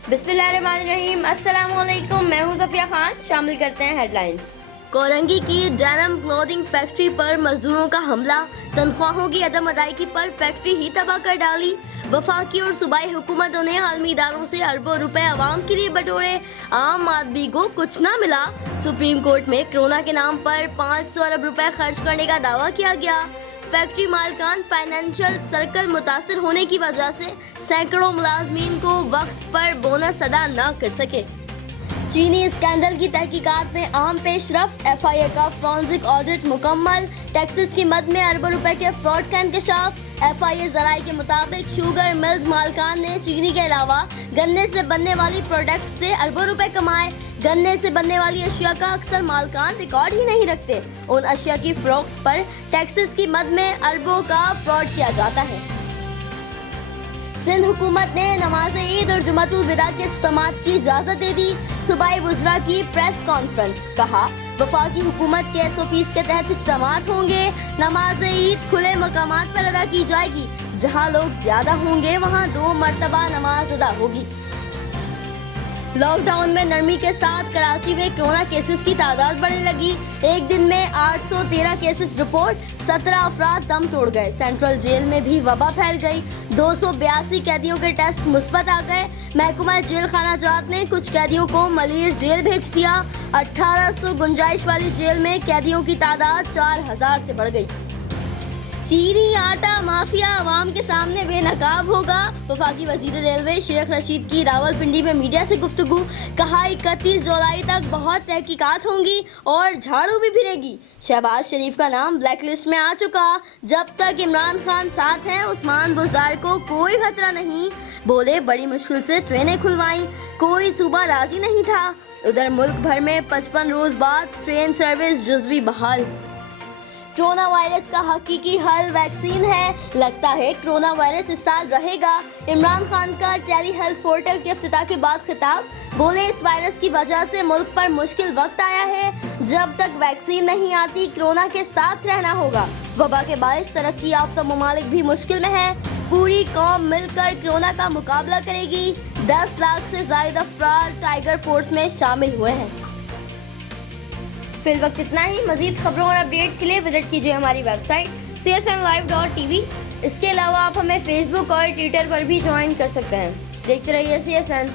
बिस्मिल्लाहिर्रहमानिर्रहीम। अस्सलाम वालेकुम। मैं हूं सफिया खान। शामिल करते हैं हेडलाइंस। कोरंगी की डेनिम क्लोथिंग फैक्ट्री पर मजदूरों का हमला, तनख्वाहों की अदम अदायगी पर फैक्ट्री ही तबाह कर डाली। वफाकी और सूबाई हुकूमतों ने आलमी इदारों से अरबों रुपए आवाम के लिए बटोरे, आम आदमी को कुछ ना मिला। सुप्रीम कोर्ट में कोरोना के नाम पर 500 अरब रुपए खर्च करने का दावा किया गया। फैक्ट्री मालकान फाइनेंशियल सर्कल मुतासर होने की वजह से सैकड़ों मुलाजमीन को वक्त पर बोनस अदा न कर सके। चीनी स्कैंडल की तहकीकात में अहम पेशरफ्त, FIA का फॉरेंसिक ऑडिट मुकम्मल, टेक्सास की मद में अरबों रुपए के फ्रॉड का इंकशाफ। FIA जराये के मुताबिक शुगर मिल्स मालकान ने चीनी के अलावा गन्ने से बनने वाली प्रोडक्ट से अरबों रुपए कमाए। गन्ने से बनने वाली अशिया का अक्सर मालकान रिकॉर्ड ही नहीं रखते। उन अशिया की फरोख्त पर टेक्सास की मद में अरबों का फ्रॉड किया जाता है। सिंध हुकूमत ने नमाज ईद और जुमातुल विदा के इज्तिमात की इजाज़त दे दी। सूबाई वुज़रा की प्रेस कॉन्फ्रेंस, कहा वफाकी हुकूमत के SOPs के तहत इज्तिमात होंगे। नमाज ईद खुले मकामात पर अदा की जाएगी। जहां लोग ज्यादा होंगे वहां 2 मरतबा नमाज अदा होगी। लॉकडाउन में नरमी के साथ कराची में कोरोना केसेस की तादाद बढ़ने लगी। एक दिन में 813 केसेस रिपोर्ट, 17 अफराद दम तोड़ गए। सेंट्रल जेल में भी वबा फैल गई। 282 कैदियों के टेस्ट मुस्बत आ गए। महकमा जेल खाना जात ने कुछ कैदियों को मलीर जेल भेज दिया। 1800 गुंजाइश वाली जेल में कैदियों की तादाद 4000 से बढ़ गई। चीनी आटा माफिया अवाम के सामने बेनकाब होगा। वफाकी वजीर रेलवे शेख रशीद की रावलपिंडी में मीडिया से गुफ्तगू, कहा 31 जुलाई तक बहुत तहकीकात होंगी और झाड़ू भी फिरेगी। शहबाज शरीफ का नाम ब्लैक लिस्ट में आ चुका। जब तक इमरान खान साथ हैं उस्मान बुज़दार को कोई खतरा नहीं। बोले बड़ी मुश्किल से ट्रेनें खुलवाई, कोई सूबा राजी नहीं था। उधर मुल्क भर में 55 रोज बाद ट्रेन सर्विस जुज़वी बहाल। कोरोना वायरस का हकीकी हल वैक्सीन है। लगता है कोरोना वायरस इस साल रहेगा। इमरान खान का टेली हेल्थ पोर्टल के इफ्तिताह के बाद खिताब, बोले इस वायरस की वजह से मुल्क पर मुश्किल वक्त आया है। जब तक वैक्सीन नहीं आती कोरोना के साथ रहना होगा। वबा के बायस तरक्की याफ्ता ममालिक भी मुश्किल में है। पूरी कौम मिलकर कोरोना का मुकाबला करेगी। 10 लाख से ज्यादा अफराद टाइगर फोर्स में शामिल हुए हैं। फिल वक्त इतना ही। मजीद खबरों और अपडेट्स के लिए विजिट कीजिए हमारी वेबसाइट csnlive.tv। इसके अलावा आप हमें फेसबुक और ट्विटर पर भी ज्वाइन कर सकते हैं। देखते रहिए CSN।